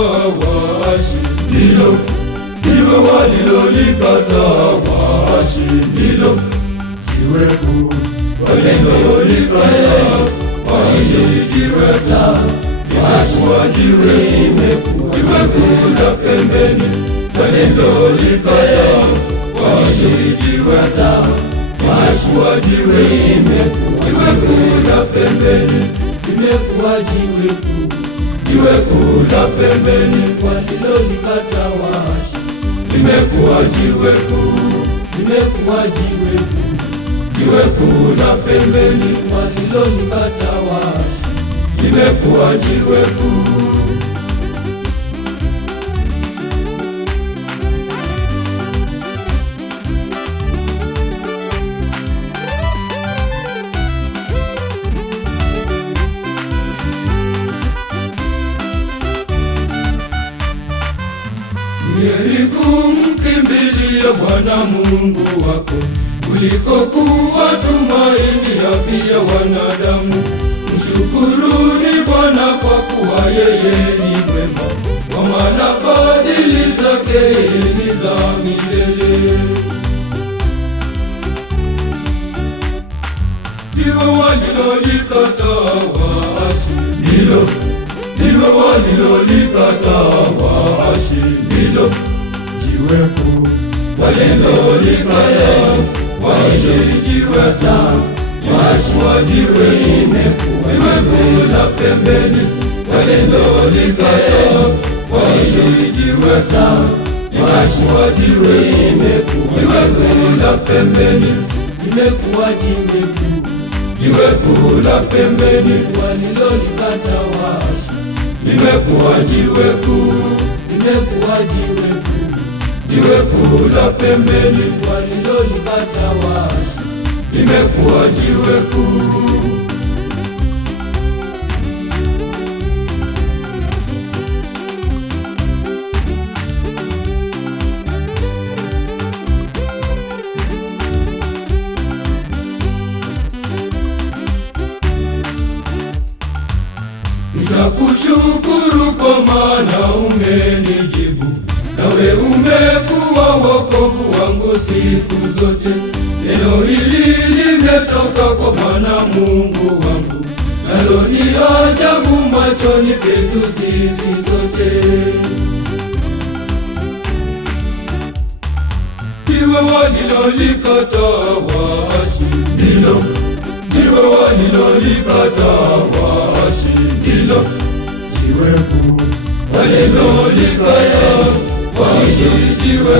waashi, ndilo jiwe walilolikata waashi, ndilo jiwe kuu walilolikata waashi, jiwe limekuwa jiwe kuu la pembeni walilolikata waashi, jiwe limekuwa jiwe kuu la pembeni, limekuwa jiwe kuu la pembeni walilolikata waashi, limekuwa jiwe kuu la pembeni walilolikata waashi, limekuwa jiwe kuu. Heri kumkimbilia Bwana Mungu wako kuliko kuwa tumaini ya pia wanadamu. Mshukuruni Bwana kwa kuwa yeye ni mwema, kwa maana fadhili zake ni za milele. Jiwe walilolikata waashi, ndilo jiwe walilolikata waashi, ndilo jiwe kuu walilolikata waashi, jiwe limekuwa jiwe kuu la pembeni walilolikata waashi, jiwe limekuwa jiwe kuu la pembeni, limekuwa jiwe kuu la pembeni walilolikata waashi, limekuwa jiwe kuu la pembeni walilolikata waashi, limekuwa jiwe kuu. Ninakushukuru kwa maana umenijibu, nawe umekuwa wokovu wangu siku zote. Neno hili limetoka kwa Bwana Mungu wangu, nalo ni ajabu machoni petu sisi sote. Jiwe walilolikata waashi, ndilo jiwe walilolikata waashi, ndilo jiwe kuu walilolikata waashi, jiwe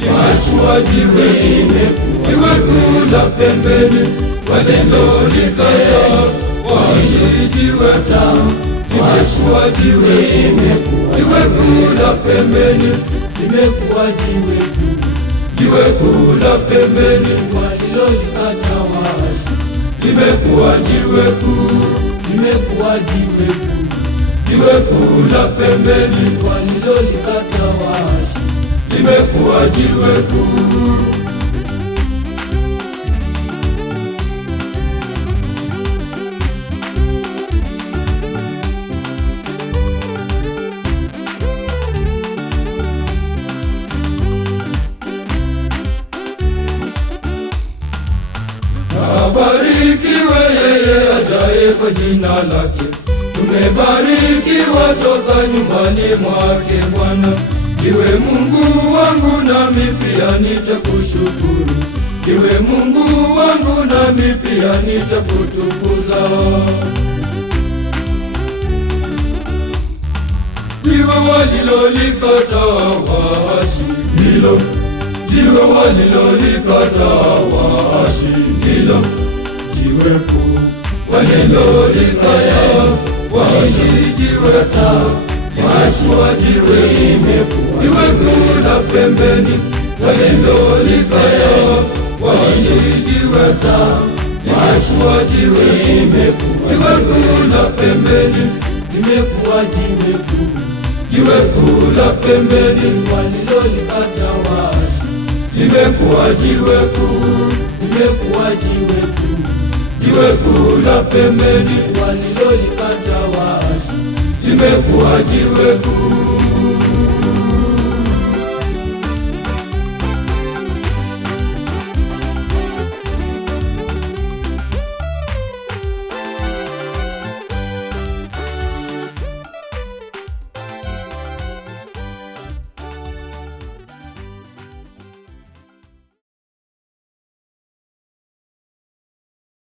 limekuwa jiwe kuu la pembeni walilolikata waashi, jiwe limekuwa jiwe kuu la pembeni, limekuwa jiwe kuu la pembeni walilolikata waashi, limekuwa jiwe kuu la pembeni walilolikata waashi, limekuwa jiwe kuu. Abarikiwe yeye ajaye kwa jina lake, tumebarikiwa toka nyumbani mwake Bwana. Iwe Mungu wangu nami pia nitakushukuru, iwe Mungu wangu nami pia nitakutukuza. Jiwe walilolikata waashi, ndilo jiwe walilolikata waashi, ndilo jiwe kuu walilolikata waashi, jiwe limekuwa jiwe kuu la pembeni walilolikata waashi, jiwe limekuwa jiwe kuu la pembeni, limekuwa jiwe kuu la pembeni walilolikata waashi, limekuwa jiwe kuu jiwe kuu la pembeni walilolikata waashi, limekuwa jiwe kuu.